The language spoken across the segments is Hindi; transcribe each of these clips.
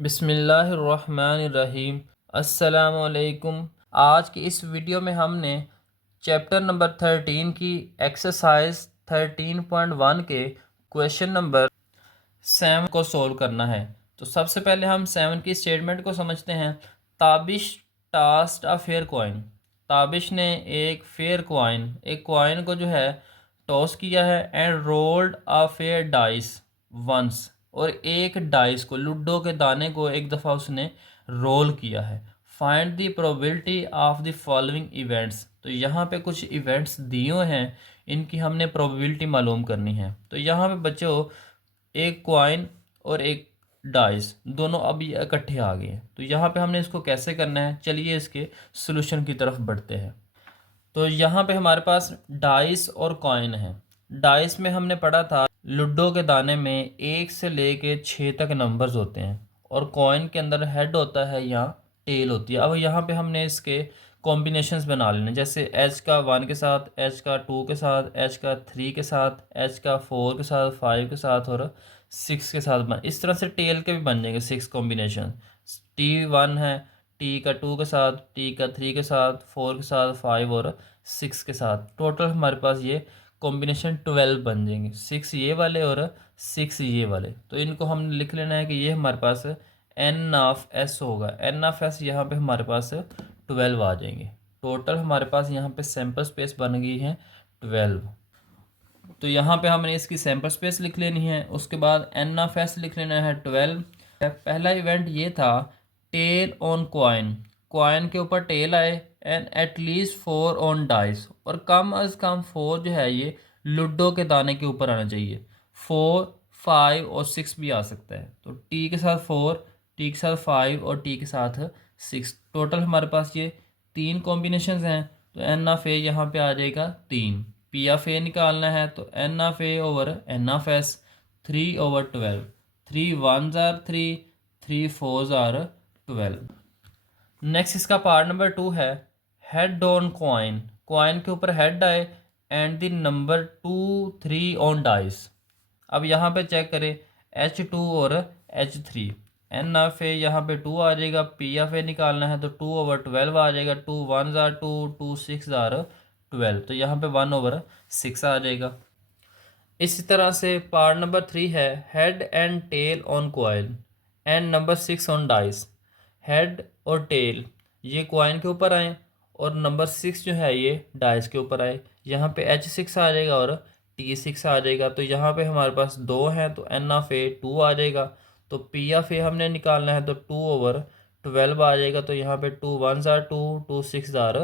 बिस्मिल्लाहिर्रहमानिर्रहीम। अस्सलामुअलैकुम। आज की इस वीडियो में हमने चैप्टर नंबर 13 की एक्सरसाइज 13.1 के क्वेश्चन नंबर 7 को सॉल्व करना है। तो सबसे पहले हम 7 की स्टेटमेंट को समझते हैं। Tabish tasked a fair coin. Tabish ने एक फेयर कॉइन, एक कॉइन को जो है टॉस किया है। And rolled a fair dice once, और एक डाइस को, लूडो के दाने को एक दफ़ा उसने रोल किया है। Find the probability of the following events. तो यहाँ पे कुछ इवेंट्स दिए हुए हैं, इनकी हमने प्रोबेबिलिटी मालूम करनी है। तो यहाँ पे बच्चों एक क्वाइन और एक डाइस दोनों अब ये इकट्ठे आ गए हैं। तो यहाँ पे हमने इसको कैसे करना है, चलिए इसके सॉल्यूशन की तरफ बढ़ते हैं। तो यहाँ पे हमारे पास डाइस और कॉइन है। डाइस में हमने पढ़ा था लूडो के दाने में 1 से लेके 6 तक नंबर्स होते हैं, और कॉइन के अंदर हेड होता है या टेल होती है। अब यहाँ पे हमने इसके कॉम्बिनेशंस बना लेने, जैसे एच का 1 के साथ, एच का 2 के साथ, एच का 3 के साथ, एच का 4 के साथ, 5 के साथ और 6 के साथ बन। इस तरह से टेल के भी बन जाएंगे 6 कॉम्बिनेशन। T1 है, टी का 2 के साथ, टी का 3 के साथ, 4 के साथ, 5 और 6 के साथ। टोटल हमारे पास ये कॉम्बिनेशन 12 बन जाएंगे, 6 ये वाले और 6 ये वाले। तो इनको हमने लिख लेना है कि ये हमारे पास एन ऑफ एस होगा। एन ऑफ एस यहाँ पे हमारे पास 12 आ जाएंगे। टोटल हमारे पास यहाँ पे सैंपल स्पेस बन गई है 12। तो यहाँ पे हमने इसकी सैंपल स्पेस लिख लेनी है। उसके बाद एन ऑफ एस लिख लेना है 12। पहला इवेंट ये था टेल ऑन क्वाइन, क्वाइन के ऊपर टेल आए। एंड एटलीस्ट 4 ऑन डाइस, और कम अज़ कम 4 जो है ये लूडो के दाने के ऊपर आना चाहिए। 4, 5 और 6 भी आ सकता है। तो टी के साथ 4, टी के साथ 5 और टी के साथ 6। टोटल हमारे पास ये 3 कॉम्बिनेशन हैं। तो एन ऑफ ए यहाँ पे आ जाएगा 3। पी ऑफ ए निकालना है तो n of A over n of S 3/12। 3 1s are 3, 3 4s are 12। Next इसका पार्ट नंबर 2 है हेड ऑन क्वाइन, क्वाइन के ऊपर हेड आए and the number 2 3 on dice. अब यहाँ पे चेक करें H2 और H3। एन ऑफ ए यहाँ पे 2 आ जाएगा, पी ऑफ ए निकालना है तो 2/12 आ जाएगा। 2 1s आर 2, 2 6 आर 12। तो यहाँ पे 1/6 आ जाएगा। इसी तरह से पार्ट नंबर 3 है head and tail on coin and number 6 on dice. Head और टेल ये क्वाइन के ऊपर आए, और नंबर 6 जो है ये डाइस के ऊपर आए। यहाँ पे H6 आ जाएगा और T6 आ जाएगा। तो यहाँ पे हमारे पास 2 हैं तो एन ऑफ ए 2 आ जाएगा। तो पी ऑफ ए हमने निकालना है तो 2/12 आ जाएगा। तो यहाँ पे 2 1s आर 2, 2 6 आर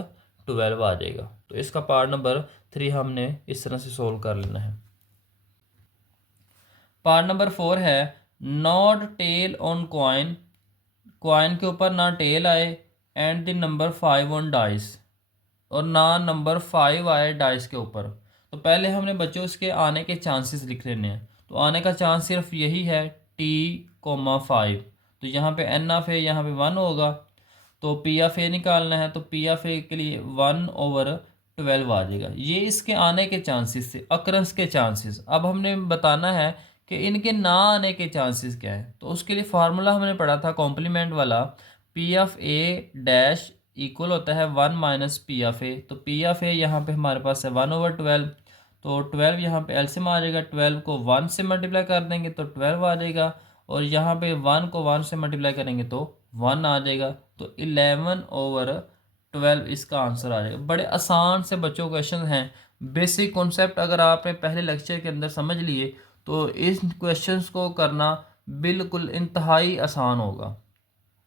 12 आ जाएगा। तो इसका पार्ट नंबर 3 हमने इस तरह से सोल्व कर लेना है। पार्ट नंबर 4 है not tail on coin, coin के ऊपर ना टेल आए and the number 5 on dice, और ना नंबर 5 आए डाइस के ऊपर। तो पहले हमने बच्चों इसके आने के चांसेस लिख लेने हैं। तो आने का चांस सिर्फ यही है T, 5। तो यहाँ पे एन ऑफ ए यहाँ पे 1 होगा। तो पी ऑफ ए निकालना है तो पी ऑफ ए के लिए 1/12 आ जाएगा। ये इसके आने के चांसेस थे, अक्रंस के चांसेस। अब हमने बताना है कि इनके ना आने के चांसेस क्या है। तो उसके लिए फार्मूला हमने पढ़ा था कॉम्प्लीमेंट वाला, P of A dash equal होता है 1 माइनस पी ऑफ ए। तो पी ऑफ ए यहाँ पे हमारे पास है 1/12। तो 12 यहाँ पे एलसीएम आ जाएगा। 12 को 1 से मल्टीप्लाई कर देंगे तो 12 आ जाएगा, और यहाँ पे 1 को 1 से मल्टीप्लाई करेंगे तो 1 आ जाएगा। तो 11/12 इसका आंसर आ जाएगा। बड़े आसान से बच्चों क्वेश्चन हैं। बेसिक कॉन्सेप्ट अगर आपने पहले लेक्चर के अंदर समझ लिए तो इस क्वेश्चंस को करना बिल्कुल इंतहाई आसान होगा।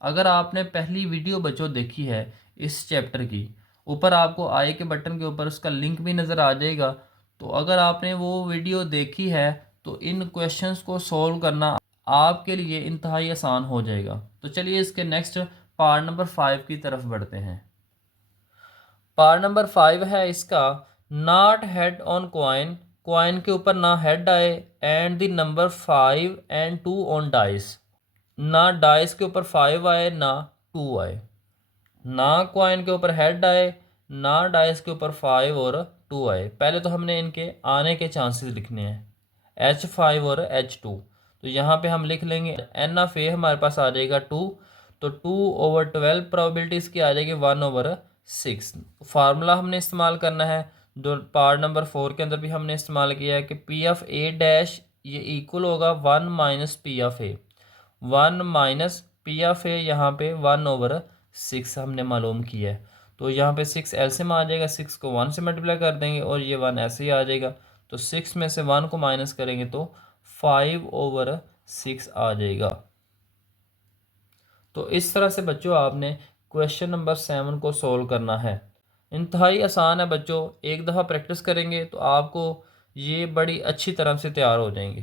अगर आपने पहली वीडियो बच्चों देखी है इस चैप्टर की, ऊपर आपको आई के बटन के ऊपर उसका लिंक भी नज़र आ जाएगा। तो अगर आपने वो वीडियो देखी है तो इन क्वेश्चंस को सॉल्व करना आपके लिए इंतहाई आसान हो जाएगा। तो चलिए इसके नेक्स्ट पार्ट नंबर 5 की तरफ बढ़ते हैं। पार्ट नंबर 5 है इसका not head on coin, coin के ऊपर ना हेड आए and the number 5 and 2 on dice, ना डाइस के ऊपर 5 आए ना 2 आए। ना क्वाइन के ऊपर हेड आए ना डाइस के ऊपर 5 और 2 आए। पहले तो हमने इनके आने के चांसेस लिखने हैं, H5 और H2। तो यहाँ पे हम लिख लेंगे एन ऑफ ए हमारे पास आ जाएगा 2, तो 2/12 प्रोबेबिलिटी इसकी आ जाएगी 1/6। फार्मूला हमने इस्तेमाल करना है जो पार्ट नंबर 4 के अंदर भी हमने इस्तेमाल किया है कि पी ऑफ ए डैश ये इक्वल होगा 1 minus P of A, 1 minus P of A यहाँ पे 1/6 हमने मालूम किया है। तो यहाँ पे 6 एलसीएम आ जाएगा, 6 को 1 से मल्टीप्लाई कर देंगे और ये 1 ऐसे ही आ जाएगा। तो 6 में से 1 को माइनस करेंगे तो 5/6 आ जाएगा। तो इस तरह से बच्चों आपने क्वेश्चन नंबर 7 को सोल्व करना है। इंतहाई आसान है बच्चों, एक दफ़ा प्रैक्टिस करेंगे तो आपको ये बड़ी अच्छी तरह से तैयार हो जाएंगे।